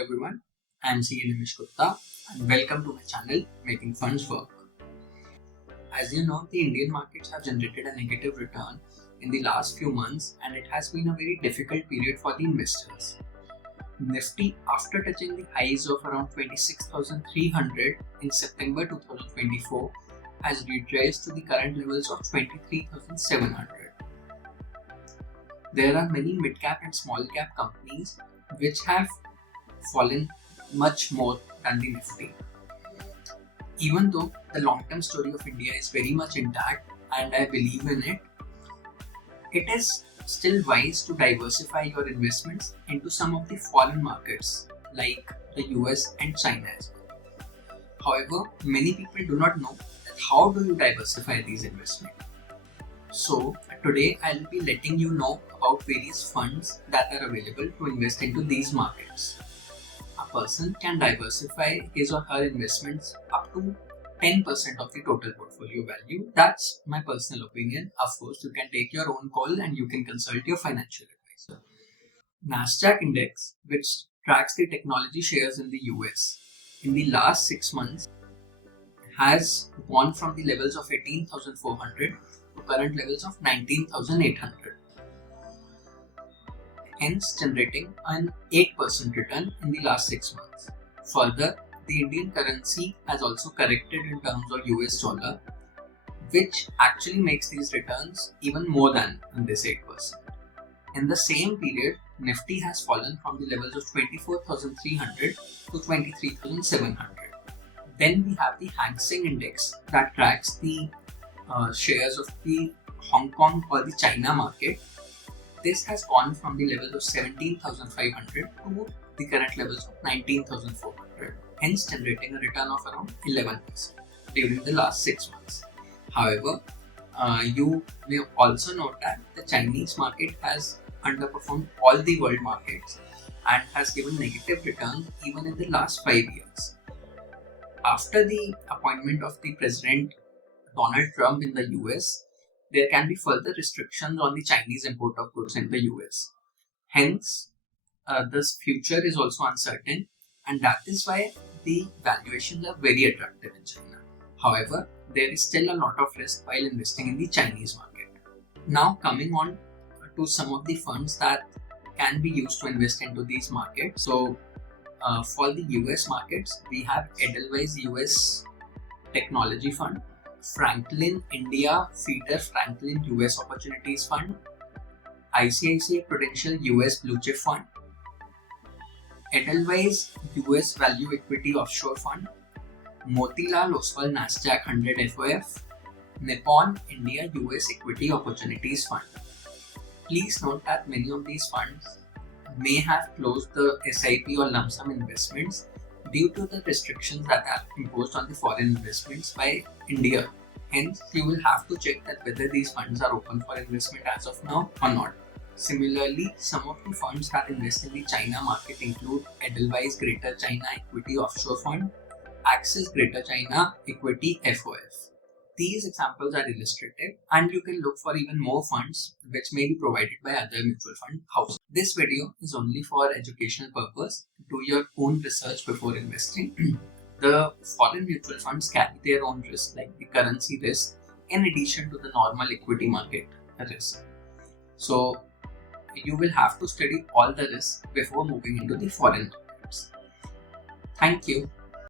Everyone, I am CA Nimish Gupta and welcome to my channel Making Funds Work. As you know, the Indian markets have generated a negative return in the last few months and it has been a very difficult period for the investors. Nifty, after touching the highs of around 26,300 in September 2024, has retraced to the current levels of 23,700. There are many mid-cap and small-cap companies which have fallen much more than the Nifty. Even though the long-term story of India is very much intact and I believe in it, it is still wise to diversify your investments into some of the foreign markets like the US and China as well. However, many people do not know that how do you diversify these investments. So today I'll be letting you know about various funds that are available to invest into these markets. A person can diversify his or her investments up to 10% of the total portfolio value. That's my personal opinion. Of course, you can take your own call and you can consult your financial advisor. Nasdaq index, which tracks the technology shares in the US, in the last 6 months has gone from the levels of 18,400 to current levels of 19,800. Hence generating an 8% return in the last 6 months. Further, the Indian currency has also corrected in terms of US dollar, which actually makes these returns even more than this 8%. In the same period, Nifty has fallen from the levels of 24,300 to 23,700. Then we have the Hang Seng Index that tracks the shares of the Hong Kong or the China market. This has gone from the levels of 17,500 to the current levels of 19,400, hence generating a return of around 11% during the last 6 months. However, you may also note that the Chinese market has underperformed all the world markets and has given negative returns even in the last 5 years. After the appointment of the President Donald Trump in the US, there can be further restrictions on the Chinese import of goods in the US. Hence, this future is also uncertain, and that is why the valuations are very attractive in China. However, there is still a lot of risk while investing in the Chinese market. Now, coming on to some of the funds that can be used to invest into these markets. So, for the US markets, we have Edelweiss US Technology Fund, Franklin India Feeder Franklin US Opportunities Fund, ICICI Prudential US Blue Chip Fund, Edelweiss US Value Equity Offshore Fund, Motilal Oswal Nasdaq 100 FOF, Nippon India US Equity Opportunities Fund. Please note that many of these funds may have closed the SIP or lump sum investments due to the restrictions that are imposed on the foreign investments by India. Hence, you will have to check that whether these funds are open for investment as of now or not. Similarly, some of the funds that invest in the China market include Edelweiss Greater China Equity Offshore Fund, Axis Greater China Equity FOF. These examples are illustrative and you can look for even more funds which may be provided by other mutual fund houses. This video is only for educational purpose. Do your own research before investing. The foreign mutual funds carry their own risk like the currency risk in addition to the normal equity market risk. So you will have to study all the risks before moving into the foreign markets. Thank you.